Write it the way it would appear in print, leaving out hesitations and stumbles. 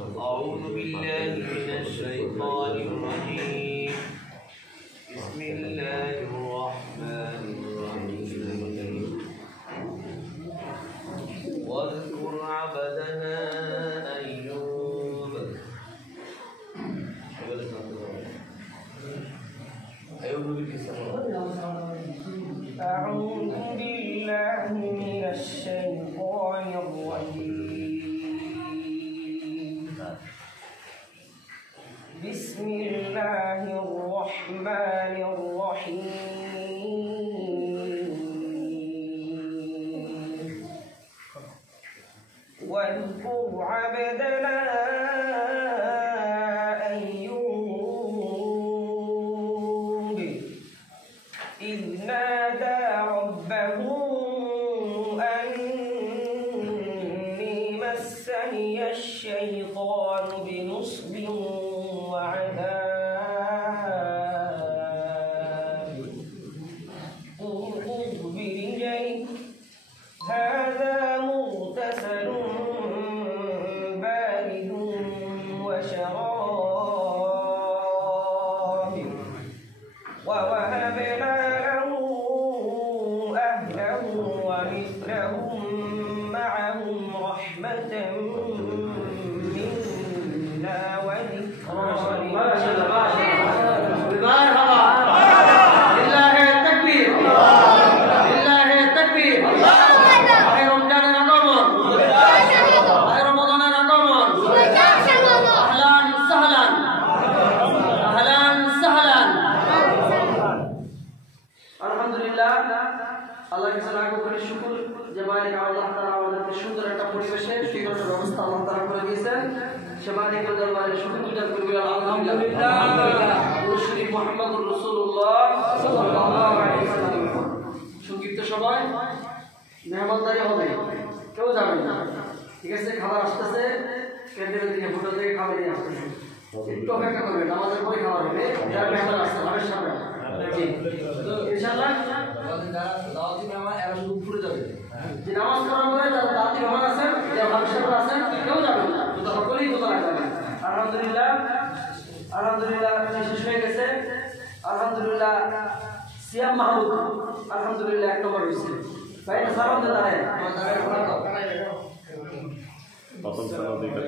أعوذ بالله من الشيطان الرجيم. بسم الله الرحمن الرحيم. واذكر عبدنا أيوب. أعوذ بالله من الشيطان الرجيم. بسم الله الرحمن الرحيم. واذكر عبدنا أيوب إذ نادى ربه أني مسني الشيطان بنصب وعذاب اركض برجلك هذا مغتسل بارد وشراب ووهبنا له أهله ومثلهم معهم رحمة منا وذكرى আল্লাহ কাছে লাখ কোটি শুকর যে মালিক আল্লাহ তাআলা আমাদেরকে সুন্দর একটা পরিবেশে সুন্দর ব্যবস্থা আল্লাহ তাআলা করে দিয়েছেন। সে মালিকের দরবারে শুকর গুজার করবে আলহামদুলিল্লাহ। মুশরিক মুহাম্মদুর রাসূলুল্লাহ সাল্লাল্লাহু আলাইহি ওয়াসাল্লাম। সংক্ষিপ্ত সবাই মেহমানদারি হবে, কেউ যাবে না, ঠিক আছে? খাবার আসতেছে, ক্যান্টিনের দিকে হোটেল থেকে খাবার নিয়ে আসতেছে, একটু অপেক্ষা করবেন, নামাজের পরে খাবার হবে। যার মেহমান আসছে ঘরের সামনে জি ইনশাআল্লাহ দাওয়াতি মেহমান এরা শুধু উপরে যাবে। যে নামাজ পড়ার পরে যারা দাওয়াতি মেহমান আছেন, যারা ভবিষ্যতে আছেন, কেউ যাবেন না, শুধু সকলেই দোতলা যাবেন। আলহামদুলিল্লাহ আলহামদুলিল্লাহ শেষ হয়ে গেছে। আলহামদুলিল্লাহ সিয়াম মাহমুদ আলহামদুলিল্লাহ 1 নম্বর হয়েছে। ভাই এটা সালাম দেন দাঁড়ায় প্রথম সালাম দিতে